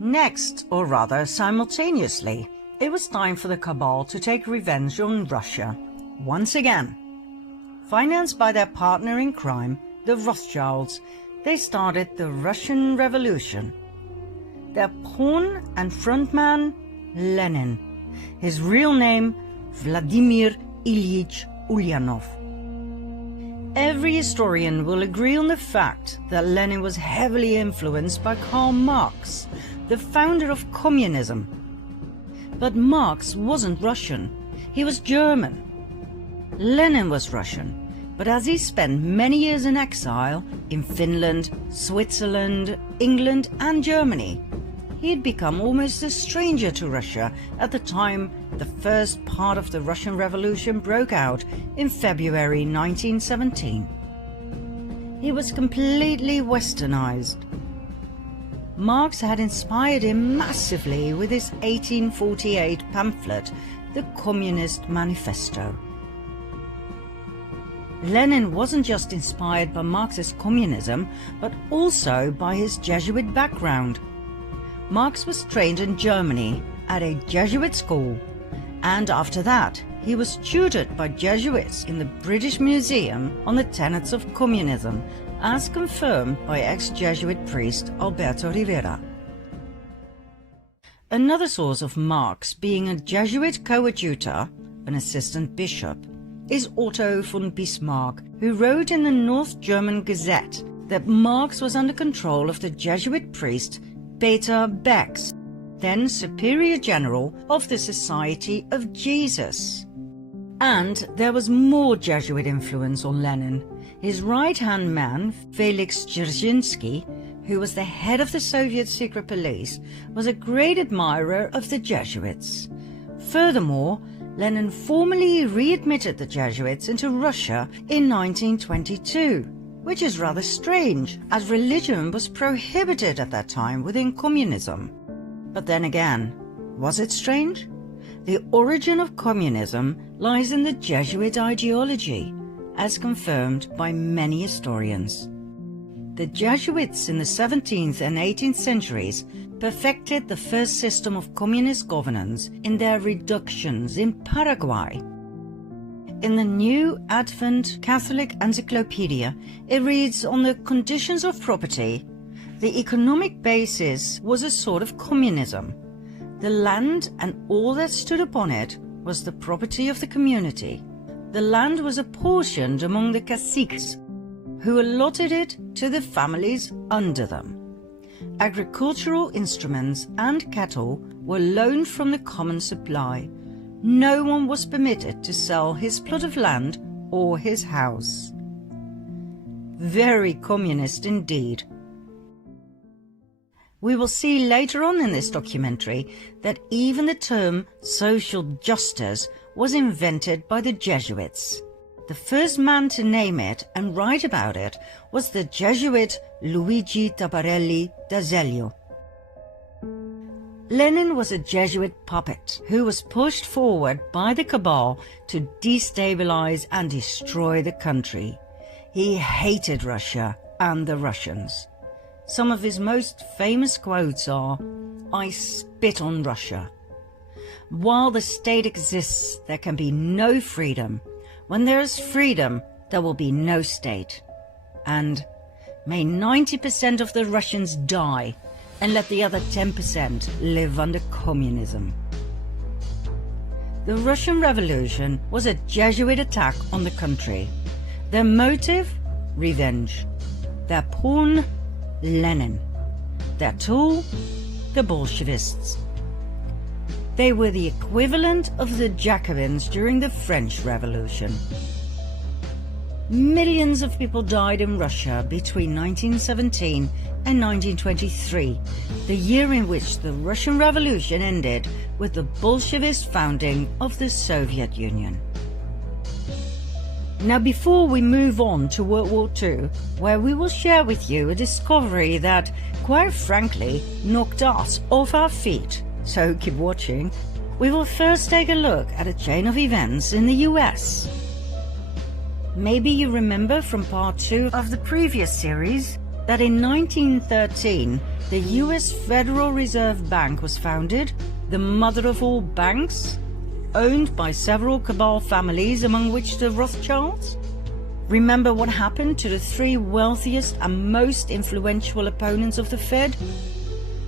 Next, or rather simultaneously, it was time for the Cabal to take revenge on Russia, once again. Financed by their partner in crime, the Rothschilds, they started the Russian Revolution. Their pawn and frontman, Lenin. His real name, Vladimir Ilyich Ulyanov. Every historian will agree on the fact that Lenin was heavily influenced by Karl Marx, the founder of communism. But Marx wasn't Russian, he was German. Lenin was Russian, but as he spent many years in exile in Finland, Switzerland, England and Germany, he had become almost a stranger to Russia at the time the first part of the Russian Revolution broke out in February 1917. He was completely westernized. Marx had inspired him massively with his 1848 pamphlet, the Communist Manifesto. Lenin wasn't just inspired by Marx's communism, but also by his Jesuit background. Marx was trained in Germany at a Jesuit school, and after that he was tutored by Jesuits in the British Museum on the tenets of communism, as confirmed by ex-Jesuit priest Alberto Rivera. Another source of Marx being a Jesuit coadjutor, an assistant bishop, is Otto von Bismarck, who wrote in the North German Gazette that Marx was under control of the Jesuit priest Peter Becks, then Superior General of the Society of Jesus. And there was more Jesuit influence on Lenin. His right-hand man, Felix Dzerzhinsky, who was the head of the Soviet secret police, was a great admirer of the Jesuits. Furthermore, Lenin formally readmitted the Jesuits into Russia in 1922, which is rather strange, as religion was prohibited at that time within communism. But then again, was it strange? The origin of communism lies in the Jesuit ideology, as confirmed by many historians. The Jesuits in the 17th and 18th centuries perfected the first system of communist governance in their reductions in Paraguay. In the New Advent Catholic Encyclopedia, it reads on the conditions of property. The economic basis was a sort of communism. The land and all that stood upon it was the property of the community. The land was apportioned among the caciques, who allotted it to the families under them. Agricultural instruments and cattle were loaned from the common supply. No one was permitted to sell his plot of land or his house. Very communist indeed. We will see later on in this documentary that even the term social justice was invented by the Jesuits. The first man to name it and write about it was the Jesuit Luigi Tabarelli d'Azeglio. Lenin was a Jesuit puppet who was pushed forward by the Cabal to destabilize and destroy the country. He hated Russia and the Russians. Some of his most famous quotes are, "I spit on Russia." While the state exists, there can be no freedom. When there is freedom, there will be no state. And may 90% of the Russians die and let the other 10% live under communism. The Russian Revolution was a Jesuit attack on the country. Their motive? Revenge. Their pawn? Lenin. Their tool? The Bolshevists. They were the equivalent of the Jacobins during the French Revolution. Millions of people died in Russia between 1917 and 1923, the year in which the Russian Revolution ended with the Bolshevist founding of the Soviet Union. Now, before we move on to World War II, where we will share with you a discovery that, quite frankly, knocked us off our feet, so keep watching, we will first take a look at a chain of events in the US. Maybe you remember from part 2 of the previous series, that in 1913 the US Federal Reserve Bank was founded, the mother of all banks, owned by several Cabal families, among which the Rothschilds? Remember what happened to the three wealthiest and most influential opponents of the Fed?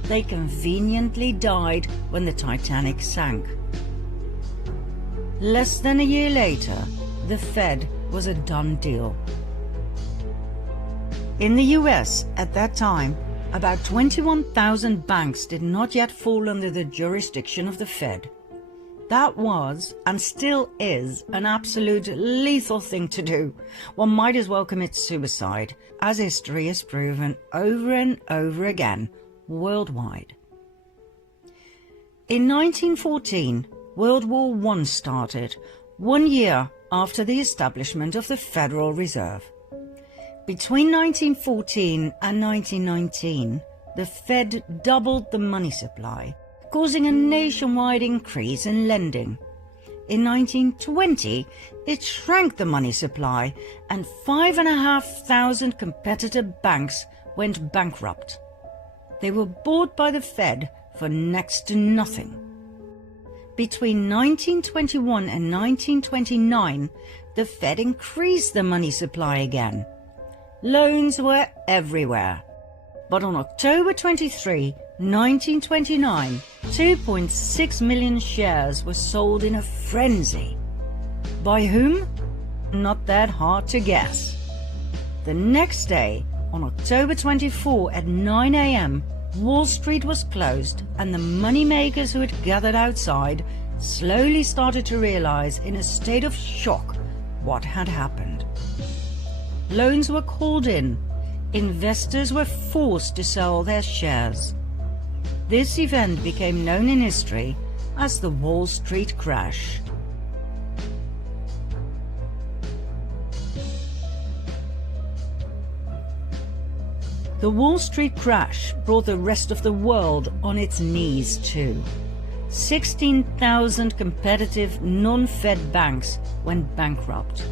They conveniently died when the Titanic sank. Less than a year later, the Fed was a done deal. In the US at that time, about 21,000 banks did not yet fall under the jurisdiction of the Fed. That was, and still is, an absolute lethal thing to do. One might as well commit suicide, as history has proven over and over again, worldwide. In 1914, World War I started, 1 year after the establishment of the Federal Reserve. Between 1914 and 1919, the Fed doubled the money supply, causing a nationwide increase in lending. In 1920, it shrank the money supply and 5,500 competitor banks went bankrupt. They were bought by the Fed for next to nothing. Between 1921 and 1929, the Fed increased the money supply again. Loans were everywhere. But on October 23, 1929, 2.6 million shares were sold in a frenzy. By whom? Not that hard to guess. The next day, on October 24 at 9 a.m., Wall Street was closed and the moneymakers who had gathered outside slowly started to realize in a state of shock what had happened. Loans were called in. Investors were forced to sell their shares. This event became known in history as the Wall Street crash. The Wall Street crash brought the rest of the world on its knees too. 16,000 competitive non-Fed banks went bankrupt.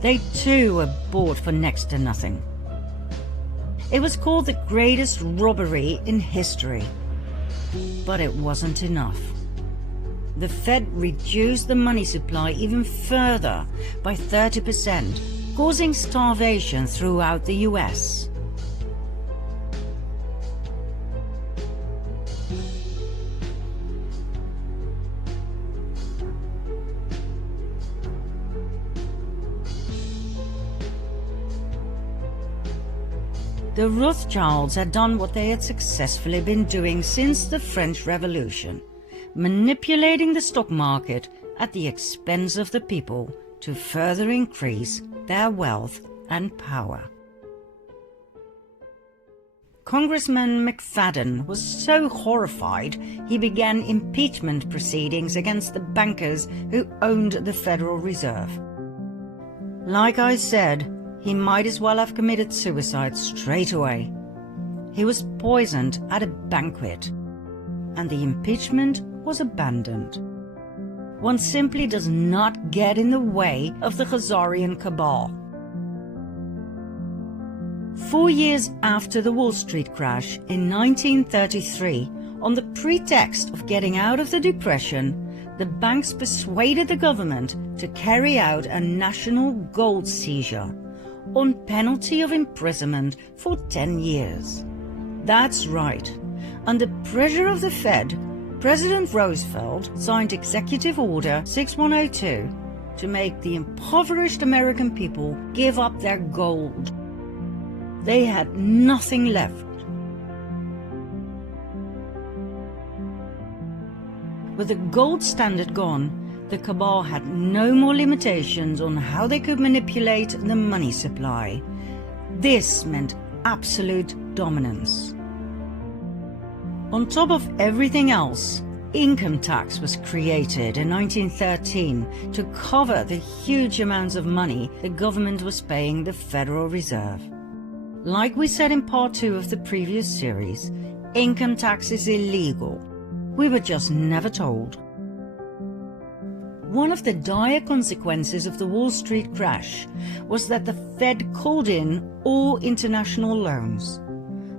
They too were bought for next to nothing. It was called the greatest robbery in history. But it wasn't enough. The Fed reduced the money supply even further by 30%, causing starvation throughout the US. The Rothschilds had done what they had successfully been doing since the French Revolution, manipulating the stock market at the expense of the people to further increase their wealth and power. Congressman McFadden was so horrified he began impeachment proceedings against the bankers who owned the Federal Reserve. Like I said, he might as well have committed suicide straight away. He was poisoned at a banquet, and the impeachment was abandoned. One simply does not get in the way of the Khazarian cabal. 4 years after the Wall Street crash in 1933, on the pretext of getting out of the Depression, the banks persuaded the government to carry out a national gold seizure on penalty of imprisonment for 10 years. That's right. Under pressure of the Fed, President Roosevelt signed Executive Order 6102 to make the impoverished American people give up their gold. They had nothing left. With the gold standard gone, the cabal had no more limitations on how they could manipulate the money supply. This meant absolute dominance. On top of everything else, income tax was created in 1913 to cover the huge amounts of money the government was paying the Federal Reserve. Like we said in part 2 of the previous series, income tax is illegal. We were just never told. One of the dire consequences of the Wall Street crash was that the Fed called in all international loans.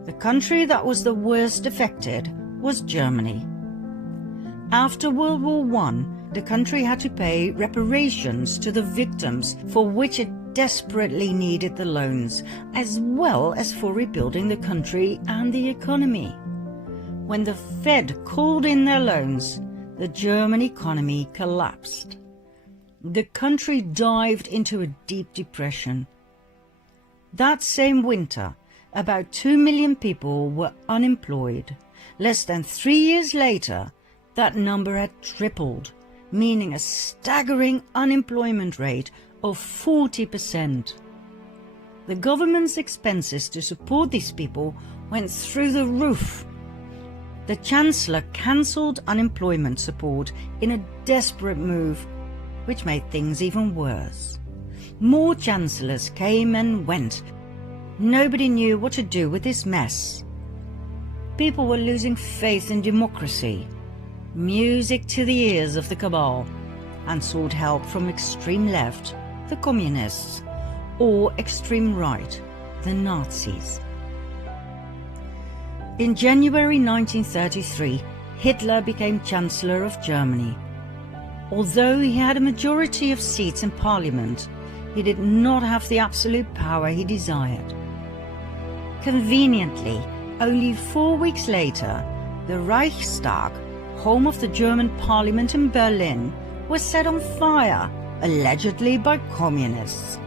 The country that was the worst affected was Germany. After World War I, the country had to pay reparations to the victims, for which it desperately needed the loans, as well as for rebuilding the country and the economy. When the Fed called in their loans, the German economy collapsed. The country dived into a deep depression. That same winter, about 2 million people were unemployed. Less than 3 years later, that number had tripled, meaning a staggering unemployment rate of 40%. The government's expenses to support these people went through the roof. The Chancellor cancelled unemployment support in a desperate move, which made things even worse. More chancellors came and went. Nobody knew what to do with this mess. People were losing faith in democracy, music to the ears of the Cabal, and sought help from extreme left, the communists, or extreme right, the Nazis. In January 1933, Hitler became Chancellor of Germany. Although he had a majority of seats in Parliament, he did not have the absolute power he desired. Conveniently, only 4 weeks later, the Reichstag, home of the German Parliament in Berlin, was set on fire, allegedly by communists.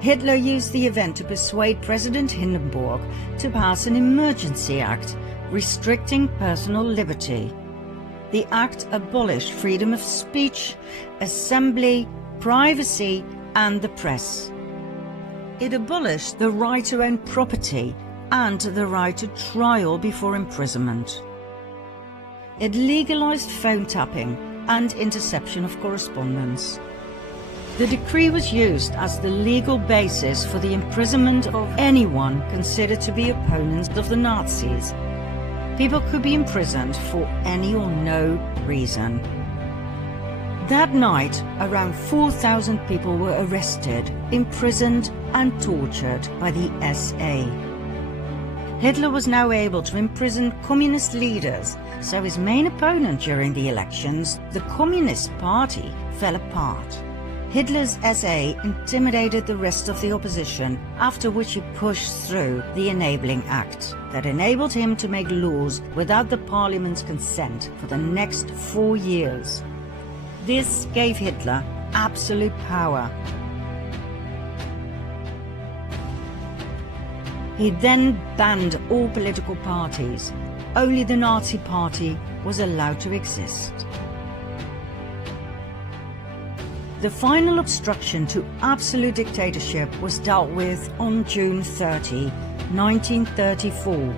Hitler used the event to persuade President Hindenburg to pass an emergency act restricting personal liberty. The act abolished freedom of speech, assembly, privacy, and the press. It abolished the right to own property and the right to trial before imprisonment. It legalized phone tapping and interception of correspondence. The decree was used as the legal basis for the imprisonment of anyone considered to be opponents of the Nazis. People could be imprisoned for any or no reason. That night, around 4,000 people were arrested, imprisoned and tortured by the SA. Hitler was now able to imprison communist leaders, so his main opponent during the elections, the Communist Party, fell apart. Hitler's SA intimidated the rest of the opposition, after which he pushed through the Enabling Act that enabled him to make laws without the parliament's consent for the next 4 years. This gave Hitler absolute power. He then banned all political parties. Only the Nazi Party was allowed to exist. The final obstruction to absolute dictatorship was dealt with on June 30, 1934,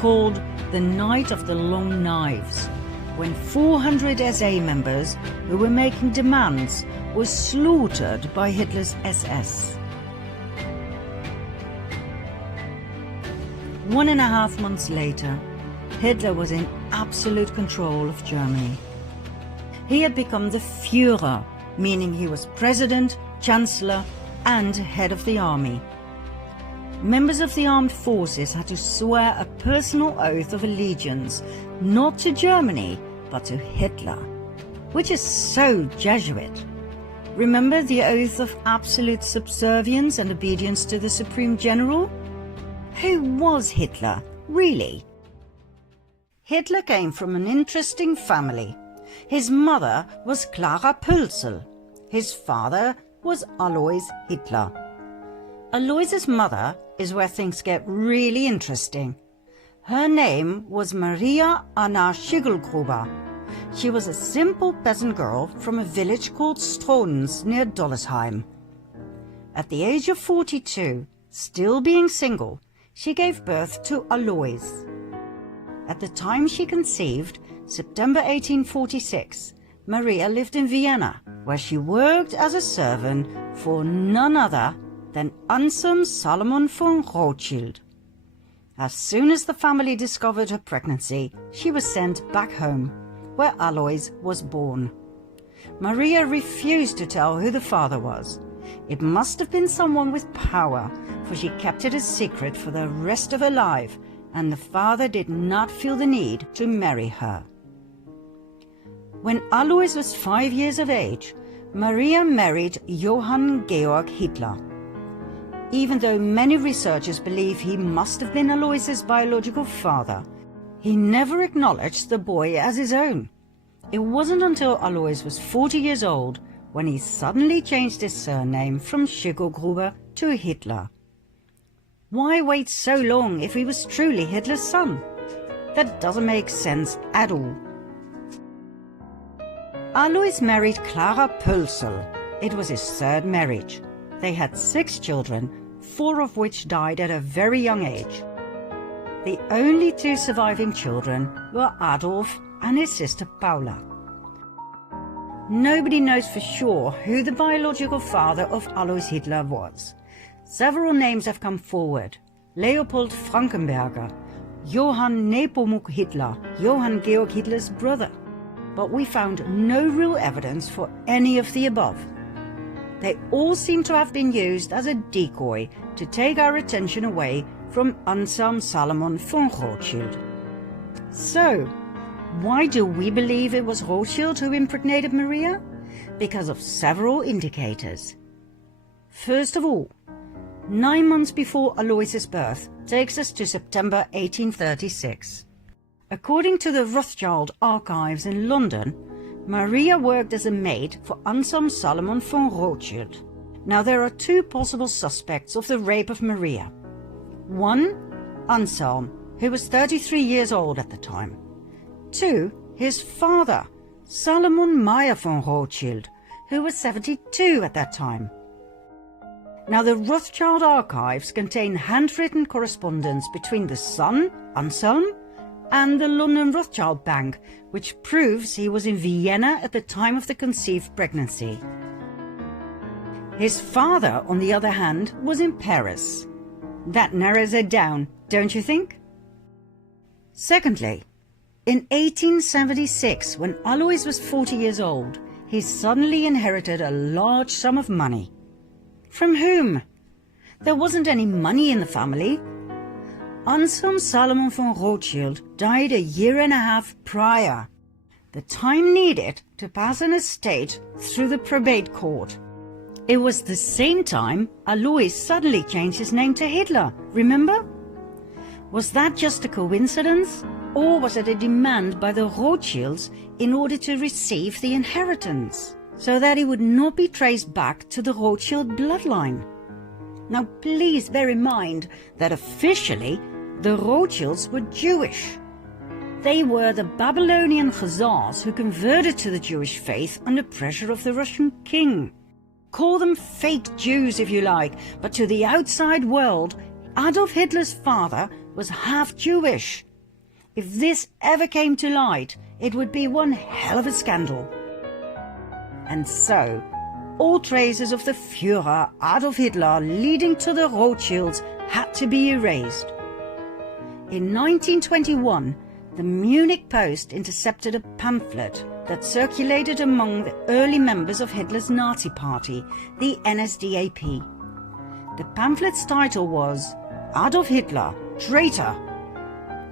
called the Night of the Long Knives, when 400 SA members who were making demands were slaughtered by Hitler's SS. 1.5 months later, Hitler was in absolute control of Germany. He had become the Führer, meaning he was president, chancellor, and head of the army. Members of the armed forces had to swear a personal oath of allegiance, not to Germany, but to Hitler, which is so Jesuit. Remember the oath of absolute subservience and obedience to the Supreme General? Who was Hitler, really? Hitler came from an interesting family. His mother was Clara Pölzl. His father was Alois Hitler. Alois's mother is where things get really interesting. Her name was Maria Anna Schiggelgruber. She was a simple peasant girl from a village called Stronens near Dollersheim. At the age of 42, still being single, she gave birth to Alois. At the time she conceived, September 1846, Maria lived in Vienna, where she worked as a servant for none other than Anselm Salomon von Rothschild. As soon as the family discovered her pregnancy, she was sent back home, where Alois was born. Maria refused to tell who the father was. It must have been someone with power, for she kept it a secret for the rest of her life and the father did not feel the need to marry her. When Alois was 5 years of age, Maria married Johann Georg Hitler. Even though many researchers believe he must have been Alois's biological father, he never acknowledged the boy as his own. It wasn't until Alois was 40 years old when he suddenly changed his surname from Schickelgruber to Hitler. Why wait so long if he was truly Hitler's son? That doesn't make sense at all. Alois married Clara Pölsel. It was his third marriage. They had 6 children, 4 of which died at a very young age. The only 2 surviving children were Adolf and his sister Paula. Nobody knows for sure who the biological father of Alois Hitler was. Several names have come forward: Leopold Frankenberger, Johann Nepomuk Hitler, Johann Georg Hitler's brother. But we found no real evidence for any of the above. They all seem to have been used as a decoy to take our attention away from Anselm Salomon von Rothschild. So, why do we believe it was Rothschild who impregnated Maria? Because of several indicators. First of all, 9 months before Alois's birth takes us to September 1836. According to the Rothschild archives in London, Maria worked as a maid for Anselm Salomon von Rothschild. Now there are 2 possible suspects of the rape of Maria. 1, Anselm, who was 33 years old at the time. 2, his father, Salomon Meyer von Rothschild, who was 72 at that time. Now the Rothschild archives contain handwritten correspondence between the son, Anselm, and the London Rothschild Bank, which proves he was in Vienna at the time of the conceived pregnancy. His father, on the other hand, was in Paris. That narrows it down, don't you think? Secondly, in 1876, when Alois was 40 years old, he suddenly inherited a large sum of money. From whom? There wasn't any money in the family. Anselm Salomon von Rothschild died a year and a half prior, the time needed to pass an estate through the probate court. It was the same time Alois suddenly changed his name to Hitler, remember? Was that just a coincidence, or was it a demand by the Rothschilds in order to receive the inheritance, so that he would not be traced back to the Rothschild bloodline? Now please bear in mind that officially the Rothschilds were Jewish. They were the Babylonian Khazars who converted to the Jewish faith under pressure of the Russian king. Call them fake Jews if you like, but to the outside world, Adolf Hitler's father was half Jewish. If this ever came to light, it would be one hell of a scandal. And so, all traces of the Führer Adolf Hitler leading to the Rothschilds had to be erased. In 1921, the Munich Post intercepted a pamphlet that circulated among the early members of Hitler's Nazi party, the NSDAP. The pamphlet's title was Adolf Hitler, Traitor.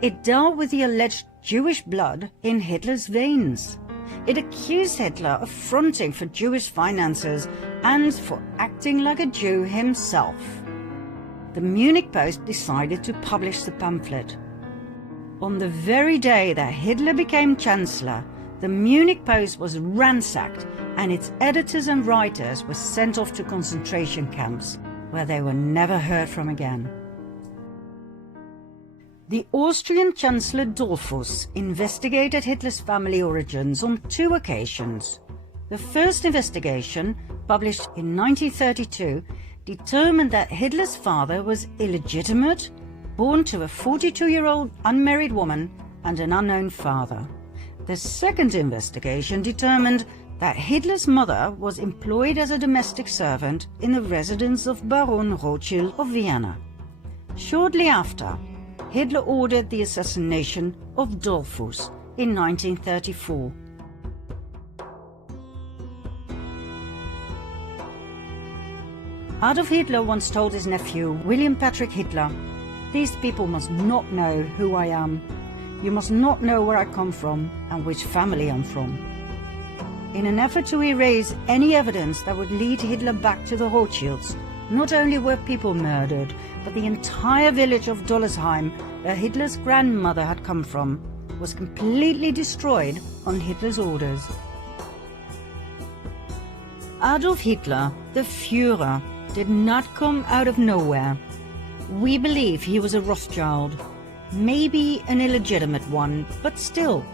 It dealt with the alleged Jewish blood in Hitler's veins. It accused Hitler of fronting for Jewish finances and for acting like a Jew himself. The Munich Post decided to publish the pamphlet. On the very day that Hitler became Chancellor, the Munich Post was ransacked and its editors and writers were sent off to concentration camps, where they were never heard from again. The Austrian Chancellor Dollfuss investigated Hitler's family origins on 2 occasions. The first investigation, published in 1932, determined that Hitler's father was illegitimate, born to a 42-year-old unmarried woman and an unknown father. The second investigation determined that Hitler's mother was employed as a domestic servant in the residence of Baron Rothschild of Vienna. Shortly after, Hitler ordered the assassination of Dollfuss in 1934. Adolf Hitler once told his nephew, William Patrick Hitler, These people must not know who I am. You must not know where I come from and which family I'm from. In an effort to erase any evidence that would lead Hitler back to the Rothschilds, not only were people murdered, but the entire village of Dollersheim, where Hitler's grandmother had come from, was completely destroyed on Hitler's orders. Adolf Hitler, the Führer, did not come out of nowhere. We believe he was a Rothschild, maybe an illegitimate one, but still.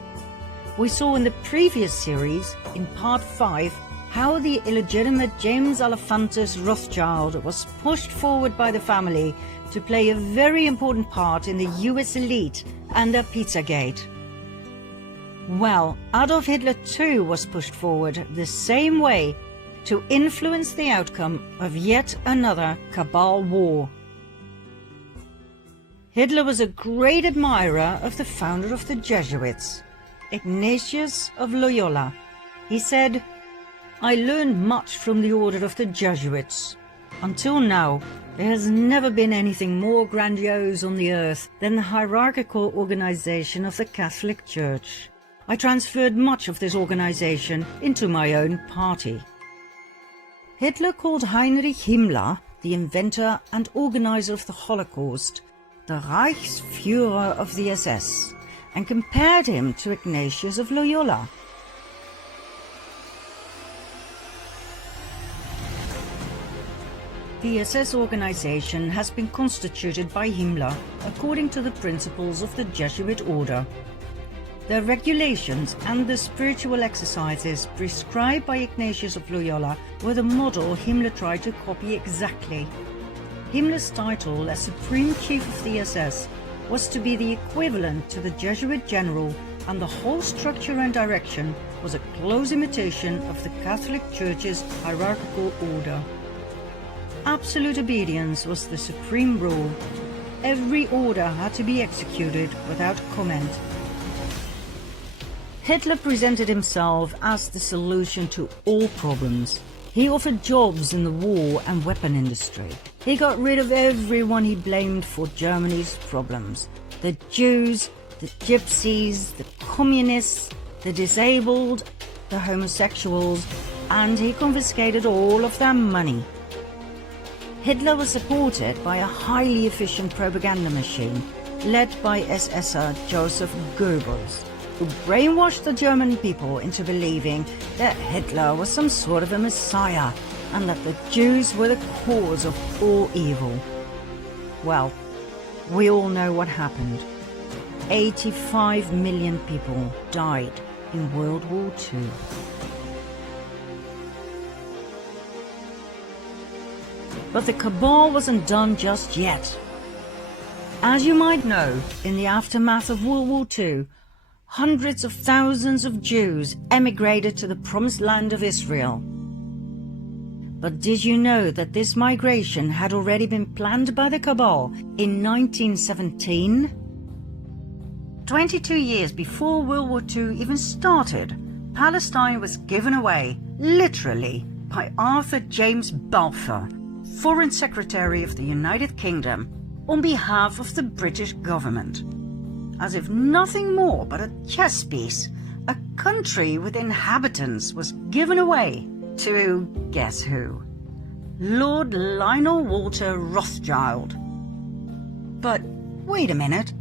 We saw in the previous series, in part 5, how the illegitimate James Alefantis Rothschild was pushed forward by the family to play a very important part in the US elite and their Pizzagate. Well, Adolf Hitler too was pushed forward the same way to influence the outcome of yet another Cabal war. Hitler was a great admirer of the founder of the Jesuits, Ignatius of Loyola. He said, "I learned much from the order of the Jesuits. Until now, there has never been anything more grandiose on the earth than the hierarchical organization of the Catholic Church. I transferred much of this organization into my own party." Hitler called Heinrich Himmler, the inventor and organizer of the Holocaust, the Reichsführer of the SS, and compared him to Ignatius of Loyola. The SS organization has been constituted by Himmler according to the principles of the Jesuit order. The regulations and the spiritual exercises prescribed by Ignatius of Loyola were the model Himmler tried to copy exactly. Himmler's title as Supreme Chief of the SS was to be the equivalent to the Jesuit general, and the whole structure and direction was a close imitation of the Catholic Church's hierarchical order. Absolute obedience was the supreme rule. Every order had to be executed without comment. Hitler presented himself as the solution to all problems. He offered jobs in the war and weapon industry. He got rid of everyone he blamed for Germany's problems. The Jews, the Gypsies, the Communists, the disabled, the homosexuals, and he confiscated all of their money. Hitler was supported by a highly efficient propaganda machine led by SSer Joseph Goebbels, who brainwashed the German people into believing that Hitler was some sort of a messiah and that the Jews were the cause of all evil. Well, we all know what happened. 85 million people died in World War II. But the cabal wasn't done just yet. As you might know, in the aftermath of World War II, hundreds of thousands of Jews emigrated to the promised land of Israel. But did you know that this migration had already been planned by the cabal in 1917? 22 years before World War II even started, Palestine was given away, literally, by Arthur James Balfour, Foreign Secretary of the United Kingdom, on behalf of the British government. As if nothing more but a chess piece, a country with inhabitants was given away to, guess who? Lord Lionel Walter Rothschild. But wait a minute,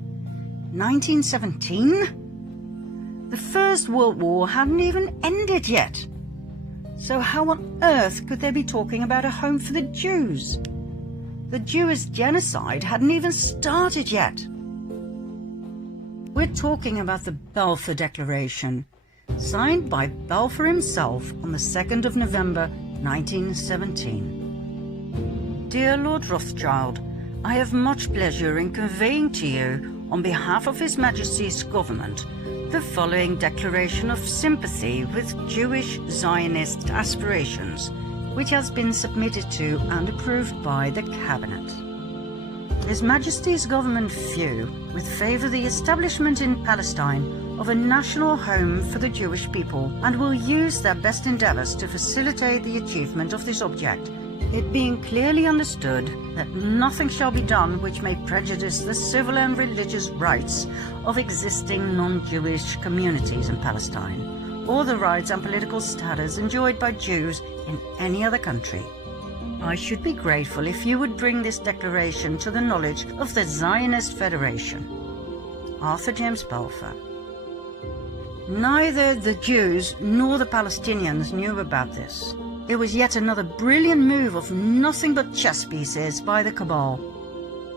1917? The First World War hadn't even ended yet. So how on earth could they be talking about a home for the Jews? The Jewish genocide hadn't even started yet. We're talking about the Balfour Declaration, signed by Balfour himself on the 2nd of November 1917. Dear Lord Rothschild, I have much pleasure in conveying to you, on behalf of His Majesty's government, the following declaration of sympathy with Jewish Zionist aspirations, which has been submitted to and approved by the Cabinet. His Majesty's government view with favour the establishment in Palestine of a national home for the Jewish people, and will use their best endeavours to facilitate the achievement of this object it being clearly understood that nothing shall be done which may prejudice the civil and religious rights of existing non-Jewish communities in Palestine, or the rights and political status enjoyed by Jews in any other country. I should be grateful if you would bring this declaration to the knowledge of the Zionist Federation. Arthur James Balfour. Neither the Jews nor the Palestinians knew about this. It was yet another brilliant move of nothing but chess pieces by the Cabal.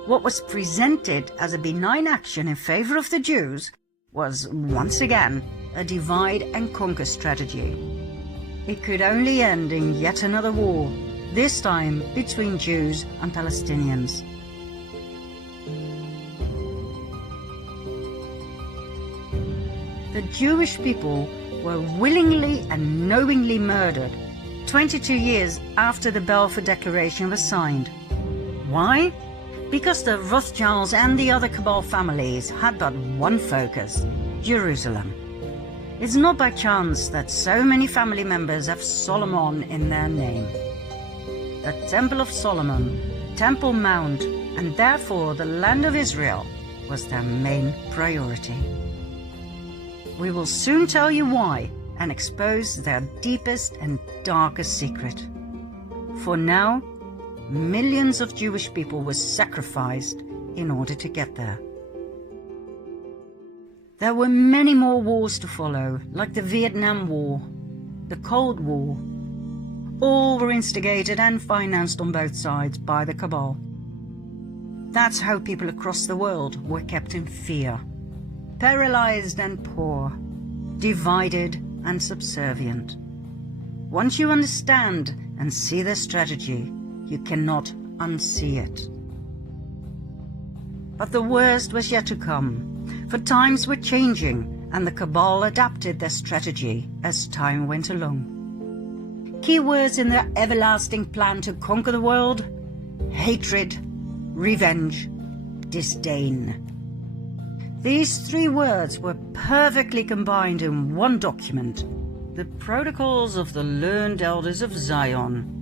What was presented as a benign action in favor of the Jews was, once again, a divide and conquer strategy. It could only end in yet another war, this time between Jews and Palestinians. The Jewish people were willingly and knowingly murdered 22 years after the Balfour Declaration was signed. Why? Because the Rothschilds and the other Cabal families had but one focus: Jerusalem. It's not by chance that so many family members have Solomon in their name. The Temple of Solomon, Temple Mount, and therefore the land of Israel was their main priority. We will soon tell you why and expose their deepest and darkest secret. For now, millions of Jewish people were sacrificed in order to get there. There were many more wars to follow, like the Vietnam War, the Cold War. All were instigated and financed on both sides by the Cabal. That's how people across the world were kept in fear, paralyzed and poor, divided and subservient. Once you understand and see their strategy, you cannot unsee it. But the worst was yet to come, for times were changing and the Cabal adapted their strategy as time went along. Key words in their everlasting plan to conquer the world: hatred, revenge, disdain. These three words were perfectly combined in one document, the Protocols of the Learned Elders of Zion,